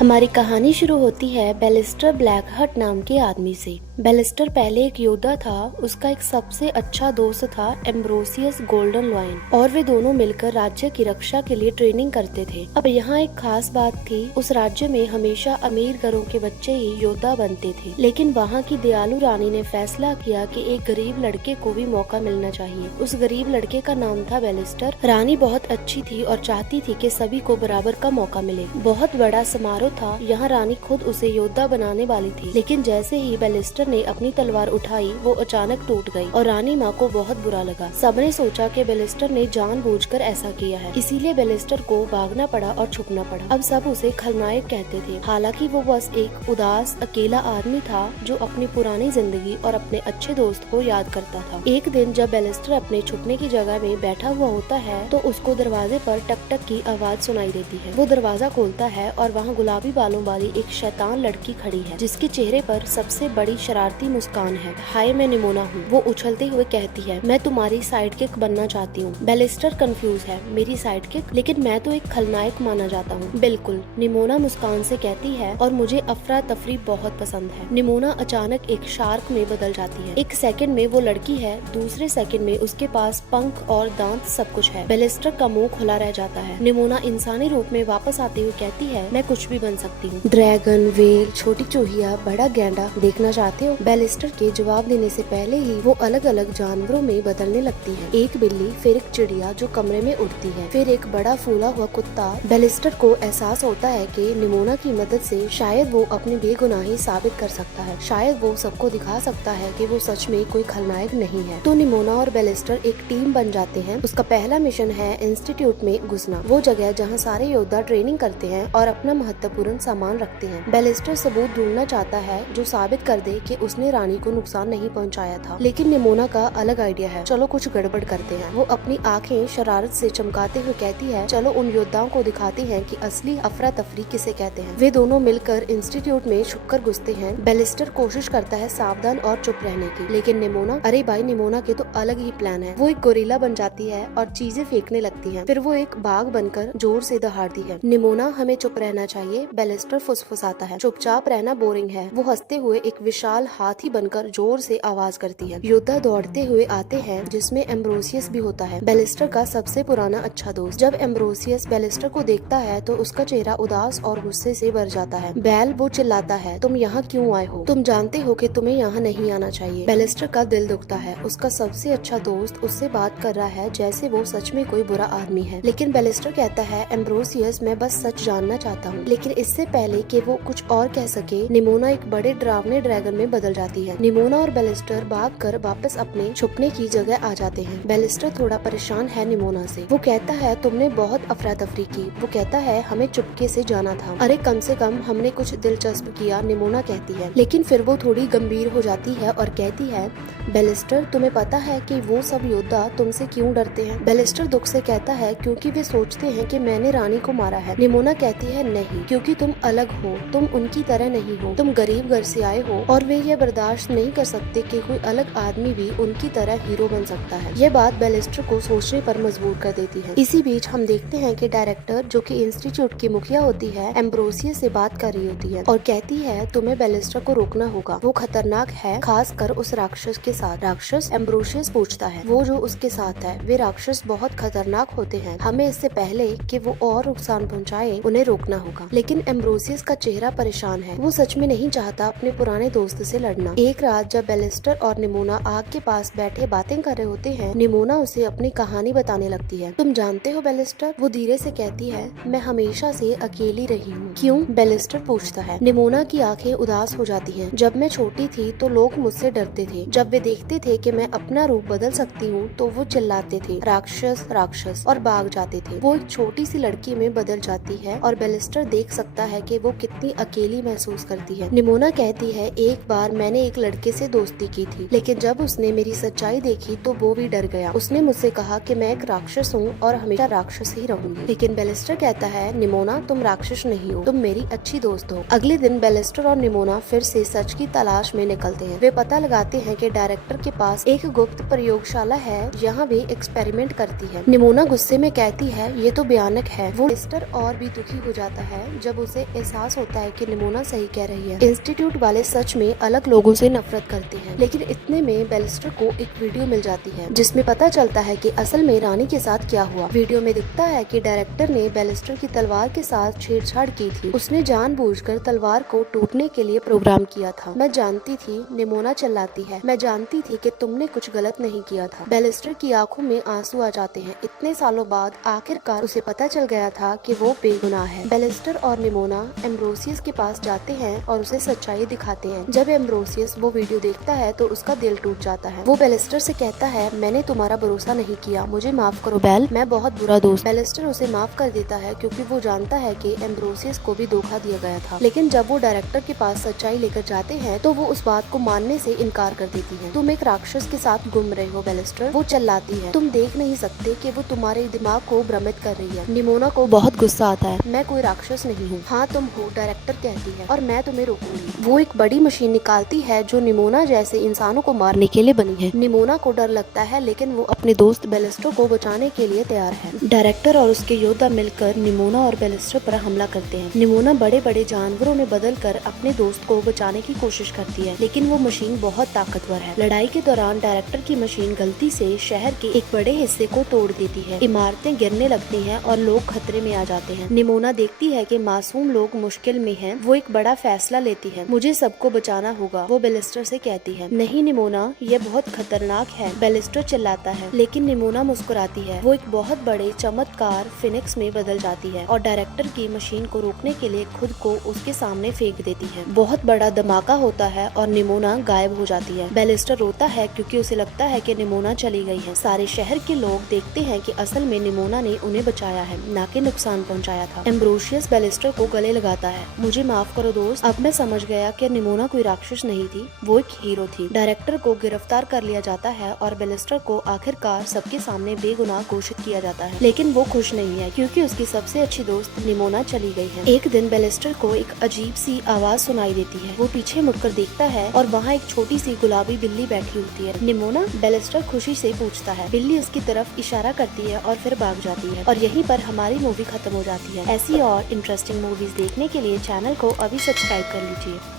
हमारी कहानी शुरू होती है बेलिस्टर ब्लैकहर्ट नाम के आदमी से। बेलिस्टर पहले एक योद्धा था। उसका एक सबसे अच्छा दोस्त था एम्ब्रोसियस गोल्डन लॉयन और वे दोनों मिलकर राज्य की रक्षा के लिए ट्रेनिंग करते थे। अब यहाँ एक खास बात थी, उस राज्य में हमेशा अमीर घरों के बच्चे ही योद्धा बनते थे, लेकिन वहाँ की दयालु रानी ने फैसला किया कि एक गरीब लड़के को भी मौका मिलना चाहिए। उस गरीब लड़के का नाम था बेलिस्टर। रानी बहुत अच्छी थी और चाहती थी कि सभी को बराबर का मौका मिले। बहुत बड़ा समारोह था। यहाँ रानी खुद उसे योद्धा बनाने वाली थी, लेकिन जैसे ही बेलिस्टर ने अपनी तलवार उठाई वो अचानक टूट गई और रानी माँ को बहुत बुरा लगा। सबने सोचा कि बेलिस्टर ने जानबूझकर ऐसा किया है, इसीलिए बेलिस्टर को भागना पड़ा और छुपना पड़ा। अब सब उसे खलनायक कहते थे, हालांकि वो बस एक उदास अकेला आदमी था जो अपनी पुरानी जिंदगी और अपने अच्छे दोस्त को याद करता था। एक दिन जब बेलिस्टर अपने छुपने की जगह में बैठा हुआ होता है तो उसको दरवाजे पर टक टक की आवाज सुनाई देती है। वो दरवाजा खोलता है और वहाँ गुलाबी बालों वाली एक शैतान लड़की खड़ी है, जिसके चेहरे पर सबसे बड़ी शरारती मुस्कान है। हाय, मैं निमोना हूँ, वो उछलते हुए कहती है। मैं तुम्हारी साइड किक बनना चाहती हूँ। बेलिस्टर कंफ्यूज है, मेरी साइड किक? लेकिन मैं तो एक खलनायक माना जाता हूँ। बिल्कुल, निमोना मुस्कान से कहती है, और मुझे अफरा तफरी बहुत पसंद है। निमोना अचानक एक शार्क में बदल जाती है। एक सेकंड में वो लड़की है, दूसरे सेकंड में उसके पास पंख और दांत सब कुछ है। बेलिस्टर का मुंह खुला रह जाता है। निमोना इंसानी रूप में वापस आते हुए कहती है, मैं कुछ भी बन सकती हूँ। ड्रैगन, व्हेल, छोटी चूहिया, बड़ा गैंडा देखना चाहते हो? बेलिस्टर के जवाब देने से पहले ही वो अलग अलग जानवरों में बदलने लगती है। एक बिल्ली, फिर एक चिड़िया जो कमरे में उड़ती है, फिर एक बड़ा फूला हुआ कुत्ता। बेलिस्टर को एहसास होता है कि निमोना की मदद से शायद वो अपनी बेगुनाही साबित कर सकता है। शायद वो सबको दिखा सकता है कि वो सच में कोई खलनायक नहीं है। तो निमोना और बेलिस्टर एक टीम बन जाते हैं। उसका पहला मिशन है इंस्टीट्यूट में घुसना, वो जगह जहाँ सारे योद्धा ट्रेनिंग करते हैं और अपना महत्वपूर्ण सामान रखते हैं। बेलिस्टर सबूत ढूंढना चाहता है जो साबित कर दे कि उसने रानी को नुकसान नहीं पहुंचाया था, लेकिन निमोना का अलग आइडिया है। चलो कुछ गड़बड़ करते हैं। वो अपनी आंखें शरारत से चमकाते हुए कहती है, चलो उन योद्धाओं को दिखाते हैं कि असली अफरा तफरी किसे कहते हैं। वे दोनों मिलकर इंस्टीट्यूट में छुपकर घुसते हैं। बेलिस्टर कोशिश करता है सावधान और चुप रहने की, लेकिन निमोना, अरे भाई, निमोना के तो अलग ही प्लान है। वो एक गोरिल्ला बन जाती है और चीजें फेंकने लगती है। फिर वो एक बाघ बनकर जोर से दहाड़ती है। निमोना, हमें चुप रहना चाहिए, बेलिस्टर फुसफुसाता है। चुपचाप रहना बोरिंग है। वो हंसते हुए एक विशाल हाथी बनकर जोर से आवाज करती है। योद्धा दौड़ते हुए आते हैं, जिसमें एम्ब्रोसियस भी होता है, बेलिस्टर का सबसे पुराना अच्छा दोस्त। जब एम्ब्रोसियस बेलिस्टर को देखता है तो उसका चेहरा उदास और गुस्से से भर जाता है। बैल, वो चिल्लाता है, तुम यहाँ क्यों आए हो? तुम जानते हो कि तुम्हें यहाँ नहीं आना चाहिए। बेलिस्टर का दिल दुखता है। उसका सबसे अच्छा दोस्त उससे बात कर रहा है जैसे वो सच में कोई बुरा आदमी है। लेकिन बेलिस्टर कहता है, एम्ब्रोसियस, मैं बस सच जानना चाहता हूँ। लेकिन इससे पहले कि वो कुछ और कह सके, निमोना एक बड़े डरावने ड्रैगन में बदल जाती है। निमोना और बेलिस्टर भागकर वापस अपने छुपने की जगह आ जाते हैं। बेलिस्टर थोड़ा परेशान है निमोना से। वो कहता है, तुमने बहुत अफरा तफरी की। वो कहता है, हमें चुपके से जाना था। अरे कम से कम हमने कुछ दिलचस्प किया, निमोना कहती है। लेकिन फिर वो थोड़ी गंभीर हो जाती है और कहती है, बेलिस्टर, तुम्हें पता है कि वो सब योद्धा तुमसे क्यों डरते हैं? बेलिस्टर दुख से कहता है, क्योंकि वे सोचते हैं कि मैंने रानी को मारा है। निमोना कहती है, नहीं, क्योंकि तुम अलग हो, तुम उनकी तरह नहीं हो। तुम गरीब घर से आए हो और वे ये बर्दाश्त नहीं कर सकते कि कोई अलग आदमी भी उनकी तरह हीरो बन सकता है। ये बात बेलिस्टर को सोचने पर मजबूर कर देती है। इसी बीच हम देखते हैं कि डायरेक्टर, जो कि इंस्टीट्यूट की मुखिया होती है, एम्ब्रोसियस से बात कर रही होती है और कहती है, तुम्हें बेलिस्टर को रोकना होगा। वो खतरनाक है, खासकर उस राक्षस के साथ। राक्षस? एम्ब्रोसियस पूछता है। वो जो उसके साथ है, वे राक्षस बहुत खतरनाक होते हैं। हमें इससे पहले कि वो और नुकसान पहुंचाए, उन्हें रोकना होगा। लेकिन एम्ब्रोसियस का चेहरा परेशान है। वो सच में नहीं चाहता अपने पुराने दोस्त से लड़ना। एक रात जब बेलिस्टर और निमोना आग के पास बैठे बातें कर रहे होते हैं, निमोना उसे अपनी कहानी बताने लगती है। तुम जानते हो बेलिस्टर, वो धीरे से कहती है, मैं हमेशा से अकेली रही हूँ। क्यों? बेलिस्टर पूछता है। निमोना की आंखें उदास हो जाती हैं। जब मैं छोटी थी तो लोग मुझसे डरते थे। जब वे देखते थे कि मैं अपना रूप बदल सकती हूँ तो वो चिल्लाते थे, राक्षस राक्षस, और भाग जाते थे। वो एक छोटी सी लड़की में बदल जाती है और बेलिस्टर देख सकता है कि वो कितनी अकेली महसूस करती है। निमोना कहती है, एक बार बार मैंने एक लड़के से दोस्ती की थी, लेकिन जब उसने मेरी सच्चाई देखी तो वो भी डर गया। उसने मुझसे कहा कि मैं एक राक्षस हूँ और हमेशा राक्षस ही रहूंगी। लेकिन बेलिस्टर कहता है, निमोना तुम राक्षस नहीं हो, तुम मेरी अच्छी दोस्त हो। अगले दिन बेलिस्टर और निमोना फिर से सच की तलाश में निकलते हैं। वे पता लगाते हैं कि डायरेक्टर के पास एक गुप्त प्रयोगशाला है जहाँ वे एक्सपेरिमेंट करती है। निमोना गुस्से में कहती है, ये तो भयानक है। वो बेलिस्टर और भी दुखी हो जाता है जब उसे एहसास होता है कि निमोना सही कह रही है। इंस्टीट्यूट वाले सच में अलग लोगों से नफरत करते हैं। लेकिन इतने में बेलिस्टर को एक वीडियो मिल जाती है जिसमें पता चलता है कि असल में रानी के साथ क्या हुआ। वीडियो में दिखता है कि डायरेक्टर ने बेलिस्टर की तलवार के साथ छेड़छाड़ की थी। उसने जानबूझकर तलवार को टूटने के लिए प्रोग्राम किया था। मैं जानती थी, निमोना चिल्लाती है, मैं जानती थी कि तुमने कुछ गलत नहीं किया था। बेलिस्टर की आंखों में आंसू आ जाते हैं। इतने सालों बाद आखिरकार उसे पता चल गया था कि वो बेगुनाह है। बेलिस्टर और निमोना एम्ब्रोसियस के पास जाते हैं और उसे सच्चाई दिखाते हैं। जब एम्ब्रोसियस वो वीडियो देखता है तो उसका दिल टूट जाता है। वो बेलिस्टर से कहता है, मैंने तुम्हारा भरोसा नहीं किया, मुझे माफ करो बेल, मैं बहुत बुरा दोस्त। बेलिस्टर उसे माफ कर देता है क्योंकि वो जानता है कि एम्ब्रोसियस को भी धोखा दिया गया था। लेकिन जब वो डायरेक्टर के पास सच्चाई लेकर जाते हैं तो वो उस बात को मानने से इनकार कर देती है। तुम एक राक्षस के साथ घूम रहे हो बेलिस्टर, वो चिल्लाती है। तुम देख नहीं सकते कि वो तुम्हारे दिमाग को भ्रमित कर रही है। निमोना को बहुत गुस्सा आता है। मैं कोई राक्षस नहीं हूँ। हाँ तुम हो, डायरेक्टर कहती है, और मैं तुम्हें रोकूंगी। वो एक बड़ी मशीन निकालती है जो निमोना जैसे इंसानों को मारने के लिए बनी है। निमोना को डर लगता है लेकिन वो अपने दोस्त बेलिस्टर को बचाने के लिए तैयार है। डायरेक्टर और उसके योद्धा मिलकर निमोना और बेलिस्टर पर हमला करते हैं। निमोना बड़े बड़े जानवरों में बदल कर अपने दोस्त को बचाने की कोशिश करती है, लेकिन वो मशीन बहुत ताकतवर है। लड़ाई के दौरान डायरेक्टर की मशीन गलती से शहर के एक बड़े हिस्से को तोड़ देती है। इमारतें गिरने लगती हैं और लोग खतरे में आ जाते हैं। निमोना देखती है कि मासूम लोग मुश्किल में हैं। वो एक बड़ा फैसला लेती है, मुझे सबको बचाना होगा। वो बेलिस्टर से कहती है, नहीं निमोना, ये बहुत खतरनाक है। बेलिस्टर चिल्लाता है, लेकिन निमोना मुस्कुराती है। वो एक बहुत बड़े चमत्कार फिनिक्स में बदल जाती है और डायरेक्टर की मशीन को रोकने के लिए खुद को उसके सामने फेंक देती है। बहुत बड़ा धमाका होता है और निमोना गायब हो जाती है। बेलिस्टर रोता है क्योंकि उसे लगता है कि निमोना चली गई है। सारे शहर के लोग देखते हैं कि असल में निमोना ने उन्हें बचाया है, ना कि नुकसान पहुंचाया था। एम्ब्रोसियस बेलिस्टर को गले लगाता है, मुझे माफ करो दोस्त, अब मैं समझ गया कि निमोना कोई राक्षस नहीं थी, वो एक हीरो थी। डायरेक्टर को गिरफ्तार कर लिया जाता है और बेलिस्टर को आखिरकार सबके सामने बेगुनाह घोषित किया जाता है। लेकिन वो खुश नहीं है क्योंकि उसकी सबसे अच्छी दोस्त निमोना चली गई है। एक दिन बेलिस्टर को एक अजीब सी आवाज सुनाई देती है। वो पीछे मुड़कर देखता है और वहाँ एक छोटी सी गुलाबी बिल्ली बैठी होती है। निमोना, बेलिस्टर खुशी से पूछता है। बिल्ली उसकी तरफ इशारा करती है और फिर भाग जाती है। और यहीं पर हमारी मूवी खत्म हो जाती है। ऐसी और इंटरेस्टिंग मूवीज देखने के लिए चैनल को अभी सब्सक्राइब कर लीजिए।